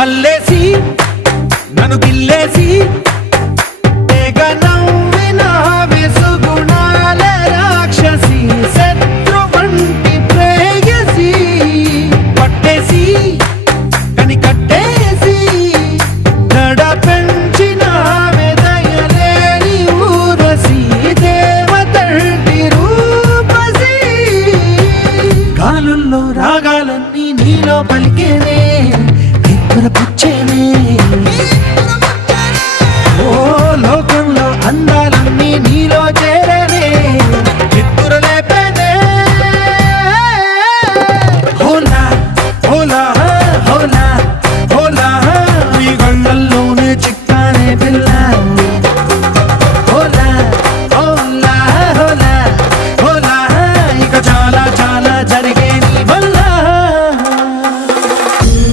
అల్లేసి నన్ను గిల్లేసి తెగ నవ్విన వెసుగుణాల రాక్షసి శత్రు వంటి ప్రేయసి పట్టేసి కని కట్టేసి దడ పెంచిన దయలేని ఊరసి దేవతంటి రూపసి గాలుల్లో రాగాలన్నీ నీలో పలికేనే పుచ్చేనే ఓ లోకంలో అందాలన్నీ నీలో చేరనే చిత్తుర లేపేనే హోలా హోలా హోలా